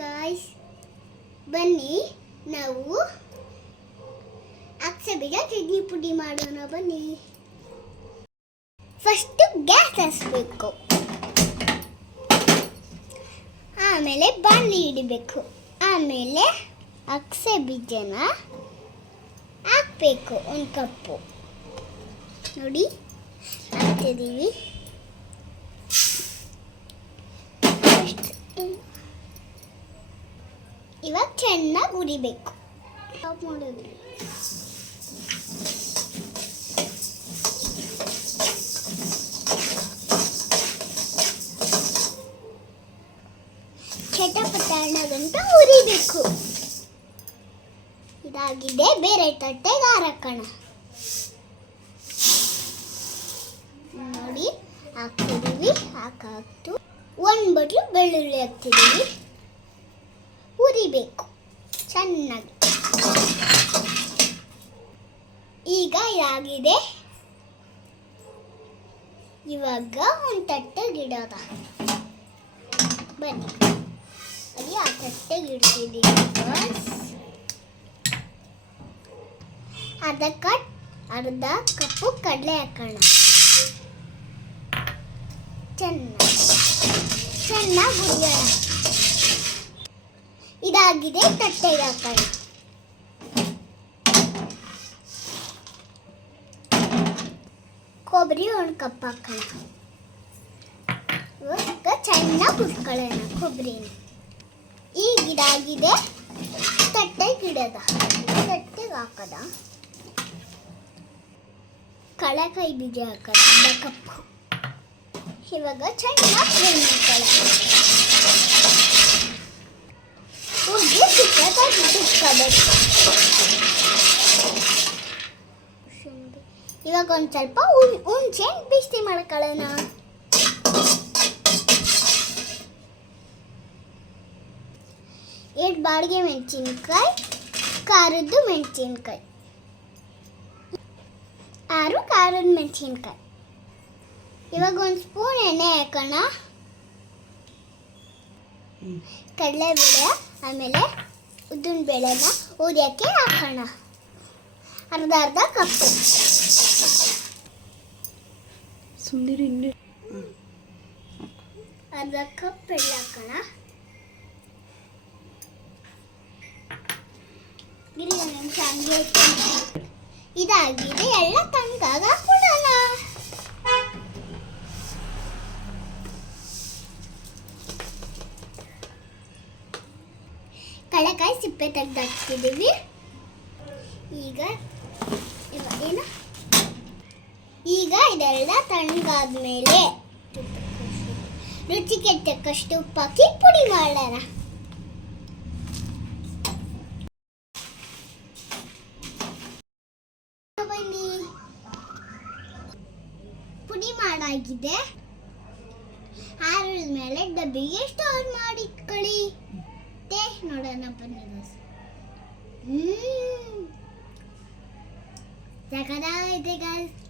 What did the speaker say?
Guys, ಬನ್ನಿ ನಾವು ಅಕ್ಸೆ ಬೀಜ ಚಟ್ನಿ ಪುಡಿ ಮಾಡೋಣ. ಬನ್ನಿ. ಫಸ್ಟ್ ಗ್ಯಾಸ್ ಹಚ್ಚಬೇಕು, ಆಮೇಲೆ ಬಾಣಲಿ ಇಡಬೇಕು, ಆಮೇಲೆ ಅಕ್ಸೆ ಬೀಜನ ಹಾಕಬೇಕು. ಒಂದು ಕಪ್ಪು ನೋಡಿ ಹಾಕ್ತಿದ್ದೀವಿ. ಇವಾಗ ಚೆನ್ನಾಗಿ ಉರಿಬೇಕು. ಮಾಡಿದ್ರಿ ಚಟಪಟಾಣಗಂತ ಉರಿಬೇಕು. ಇದಾಗಿದೆ, ಬೇರೆ ತಟ್ಟೆಗೆ ಹಾಕೋಣ. ನೋಡಿ ಹಾಕ್ತಿದ್ದೀವಿ. ಹಾಕಾಕ್ತು ಒಂದು ಬಟ್ಲು ಬೆಳ್ಳುಳ್ಳಿ ಹಾಕ್ತಿದ್ದೀವಿ. ಉರಿಬೇಕು ಚೆನ್ನಾಗಿ. ಈಗ ಇದಾಗಿದೆ. ಇವಾಗ ಒಂದು ತಟ್ಟೆಗೆ ಇಡೋದ. ಬನ್ನಿ ಅಲ್ಲಿ ಆ ತಟ್ಟೆಗೆ ಇಡ್ತಿದ್ದೀವಿ. ಅರ್ಧ ಕಪ್ಪು ಕಡಲೆ ಹಾಕೋಣ. ಚೆನ್ನಾಗಿ ಹುರಿಯೋಣ. ಇದಾಗಿದೆ, ತಟ್ಟೆಗೆ ಹಾಕೋಣ. ಕೊಬ್ಬರಿ ಒಂದು ಕಪ್ ಹಾಕೋಣ. ಇವಾಗ ಚೆನ್ನಾಗಿ ಹುರ್ಕೊಳ್ಳೋಣ ಕೊಬ್ಬರಿನ. ಈಗ ಇದಾಗಿದೆ, ತಟ್ಟೆಗೆ ಇಡೋದ. ತಟ್ಟೆಗೆ ಹಾಕೋದ. ಕಡಲೆಕಾಯಿ ಬೀಜ ಹಾಕೋಣ ಅರ್ಧ ಕಪ್ಪು. ಇವಾಗ ಚೆನ್ನಾಗಿ ಹುರ್ಕೊಳ್ಳೋಣ. ಇವಾಗ ಒಂದು ಸ್ವಲ್ಪ ಹುಣಸೆ ಬಿಸಿ ಮಾಡ್ಕೊಳ್ಳೋಣ. ಎರಡು ಬಾಡಿಗೆ ಮೆಣಸಿನ್ಕಾಯಿ, ಖಾರದ್ದು ಮೆಣಸಿನ್ಕಾಯಿ, 6 ಖಾರದ ಮೆಣಸಿನ್ಕಾಯಿ. ಇವಾಗ ಒಂದು ಸ್ಪೂನ್ ಎಣ್ಣೆ ಹಾಕೋಣ. ಕಡಲೆಬೇಳೆ ಆಮೇಲೆ ಉದ್ದಿನ ಬೇಳೆನ ಹುರಿಯೋಕ್ಕೆ ಹಾಕೋಣ. ಅರ್ಧ ಕಪ್ಪು. ಅರ್ಧ ಕಪ್ ಎಳ್ಳು ಹಾಕೋಣ. ನಿಮಿಷ ಹಂಗೆ ಇದಾಗಿದೆ. ಎಲ್ಲ ತಣ್ಣಗಾಗ ಹಾಕೊಳ್ಳೋಣ. ಕಡಲೆಕಾಯಿ ಸಿಪ್ಪೆ ತೆಗೆದು ಹಾಕ್ತಿದ್ದೀವಿ. ಈಗ ಇದೆಲ್ಲ ತಣ್ಣಗಾದ್ಮೇಲೆ ರುಚಿಗೆ ತಕ್ಕಷ್ಟು ಉಪ್ಪು ಹಾಕಿ ಪುಡಿ ಮಾಡೋಣ. ಬನ್ನಿ, ಪುಡಿ ಮಾಡಾಗಿದೆ. ಆರಿದ ಮೇಲೆ ಡಬ್ಬಿಗೆ ಸ್ಟೋರ್ ಮಾಡಿಟ್ಕೊಳ್ಳಿ. ನೋಡೋಣ ಬನ್ನಿ. ಸಕದಾಗಿದೆ ಗಾಯ್ಸ್.